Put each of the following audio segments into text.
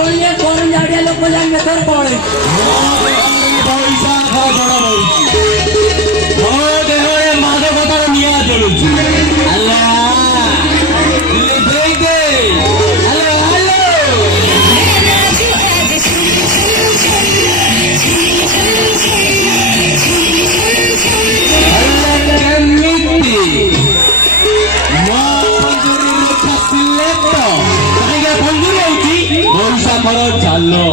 করলে কোন জায়গায় লোক জানবে তোর পড়ে পয়সা খাওয়া ধরা বলছি দেহরে মাদকতার নিয়ে চলুছি আল্লাহ চালো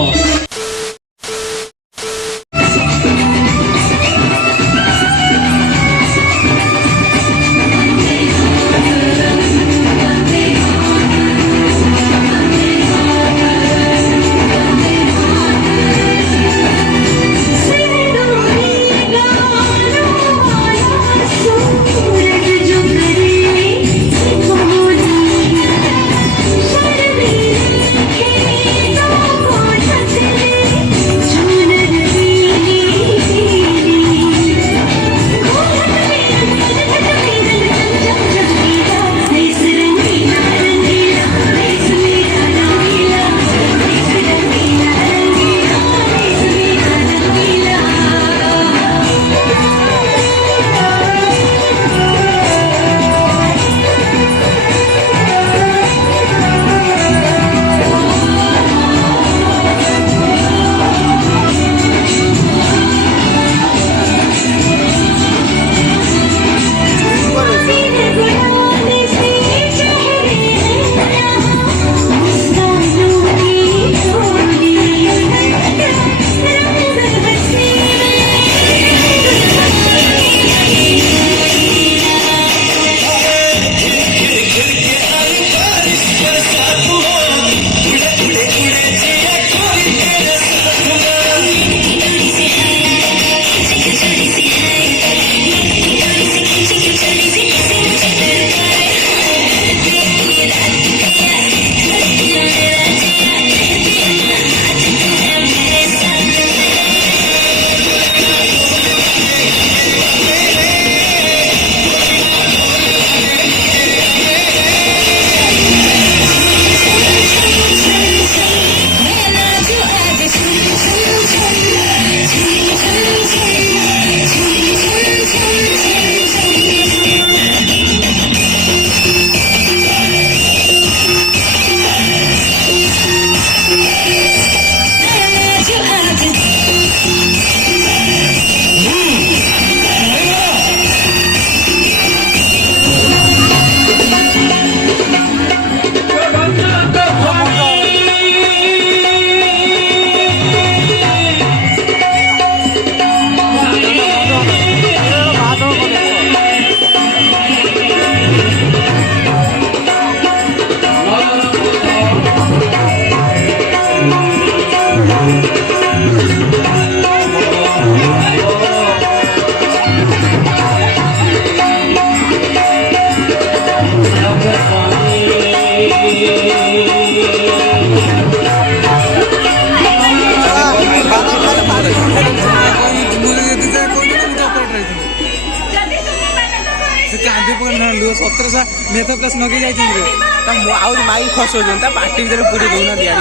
सत्रह मेथ प्लस नगे जाऊँ माई खसौन पार्टी भर पूरी दौना दिया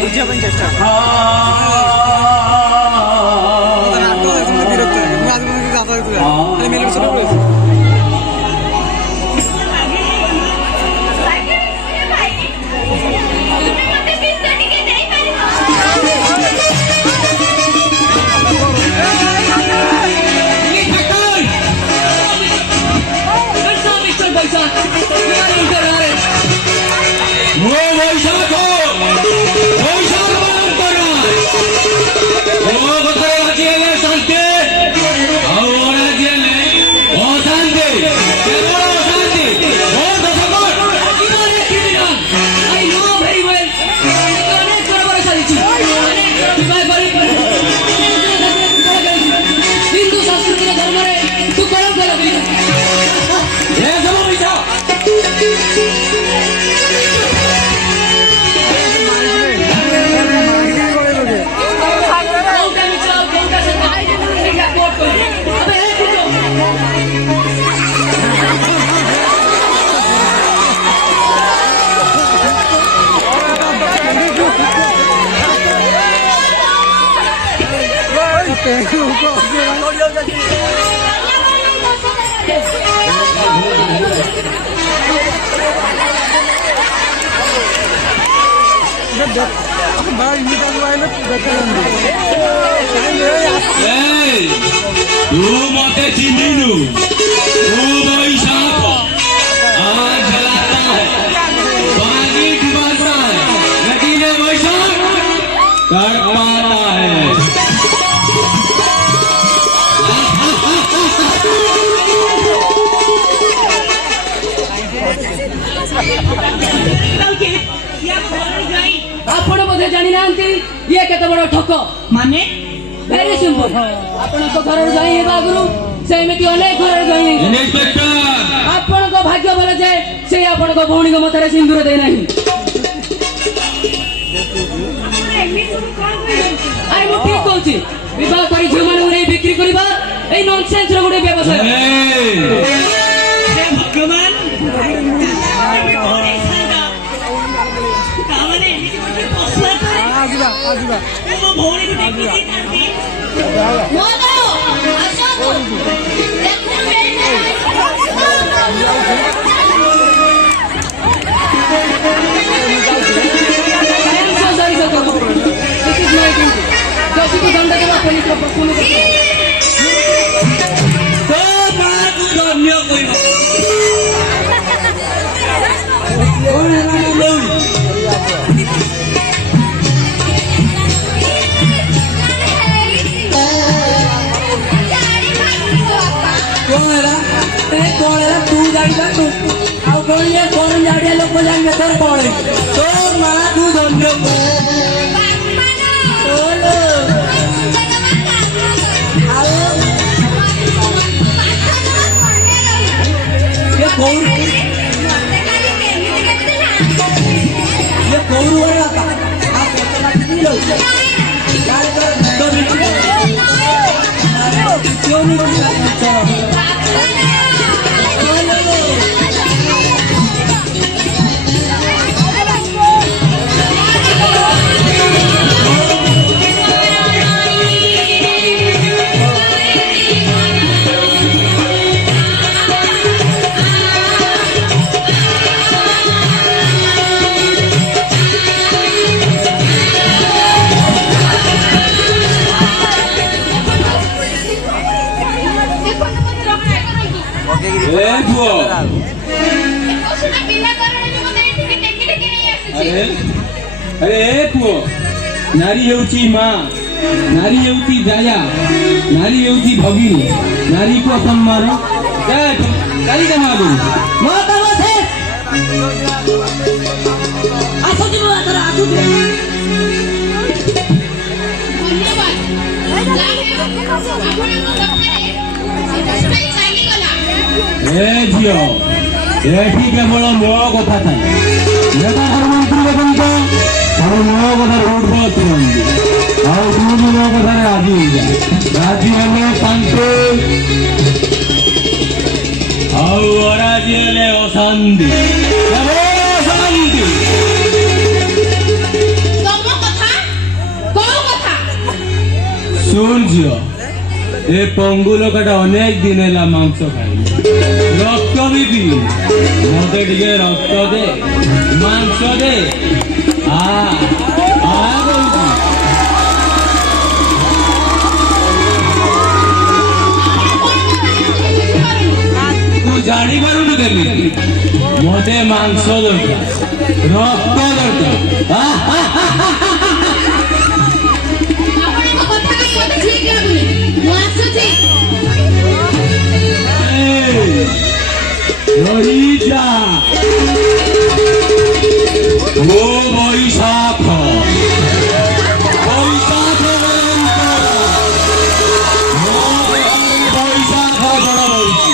बुझा चेष्टा मेरे Ei, tu mate चिंदीनु, तू बैशाख, आज जलाता है, पानी डुबाता है, लेकिन ये बैशाख तड़पाता है। ଆପଣ ବୋଧେ ଜାଣିନାହାନ୍ତି ଇଏ କେତେ ବଡ ଠକ ମାନେ ଭେରି ସିମ୍ପଲ ଆପଣଙ୍କ ଘରର ଜଇଁ ହେବା ଆଗରୁ ସେ ଏମିତି ଅନେକ ଘରର ଜଇଁ ହେଇଛନ୍ତି। इंस्पेक्टर, ଆପଣଙ୍କ ଭାଗ୍ୟ ଭଲ ଯେ ସେ ଆପଣଙ୍କ ଭଉଣୀଙ୍କ ମତରେ ସିନ୍ଦୁର ଦେଇନାହିଁ। ଆରେ ମୁଁ ଠିକ କହୁଛି ବିବାହ କରି ଝିଅମାନଙ୍କୁ ନେଇ ବିକ୍ରି କରିବା ଏଇ ନନସେନ୍ସ ର ଗୋଟେ ବ୍ୟବସାୟ। hey, ହେ ଭଗବାନ ତାମାନେ ଏମିତି ଗୋଟେ ପଶୁଆ ଥାଏ ମୋ ଭଉଣୀକୁ ଦେଖି ଦେଇଥାନ୍ତି I am so sorry, sir. This is my duty. दोषीको दण्ड देवा पुलिसको पुलिस तो मारु धन्य कोइबा। कौन है तू जाइबा तू आउ कौन जाड़िया लोक जाइबे तोर कौन है तोर मां तू धन्य बोलो ये कौन वाला का आप लो क्यों नहीं पुओ अरे अरे पुओ नारी हेउची मां नारी हेउची जाया नारी हेउची भगिनी नारी को सम्मान काली का मागू माता बसे आसुजी मां तरा आसुजी ए झियो एठी केवल मो कथा थाई नेता मंत्री देखंत हम मो कथा रोड पर तुरंदी आउ तू मो कथा राजी हो जा राजी होने शांति आउ अराजी होने अशांति सब शांति सुन झियो ए पंगु लोकटा अनेक दिन है मांस खाई रक्त भी पी मत टे रक्त दे मांस दे तू जानी पारुनु केमी मते मांस दरकार रक्त दरकार রহিজা ও বৈশাখ বৈশাখ বৈশাখ বড় বলছি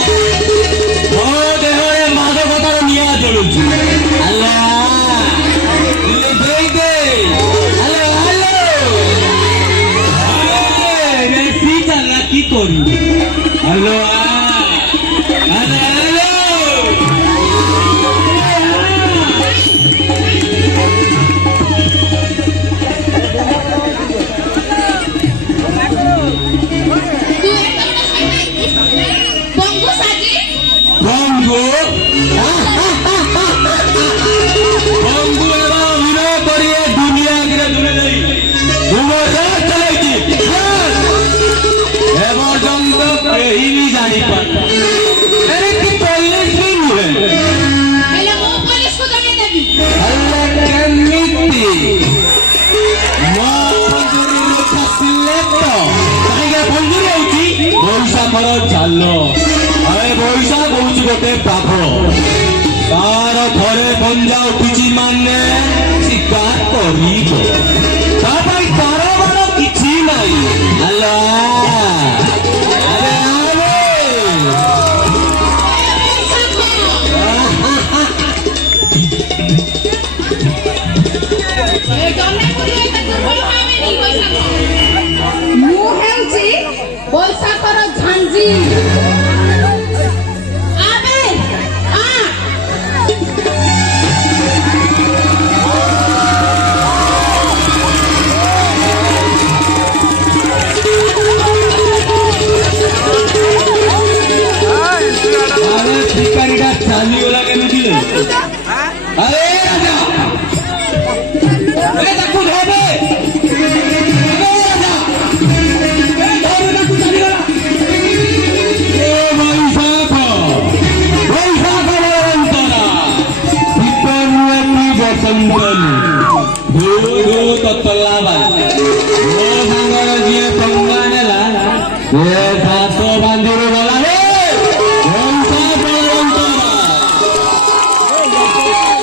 ও দেহরে মাদকতার নিয়া চলুছি আল্লাহ কি করি হ্যালো ବୈଶାଖର ଚାଲ ଆରେ ବୈଶାଖ ହଉଛି ଗୋଟେ ବାଘ ତାର ଥରେ ପଞ୍ଜା ଉଠିଛି ମାନେ ଶିକାର କରିବ ତା ପାଇଁ କାରବାର କିଛି ନାହିଁ ହେଲା ଆରେ ଆରେ ମୁଁ ହେଉଛି ବୈଶାଖର ଝାଞ୍ଜି ଆବେ ଆ ଆରେ ଶିକାରୀଟା ଚାଲିଗଲା କେମିତି ଆରେ ରାଜା ଏ ତାକୁ ଧରେ ତତଲା ବାଲି ମୋ ସାଙ୍ଗର ଯିଏ ପଙ୍ଗା ନେଲା ସେ ସାତ ବାନ୍ଧିରୁ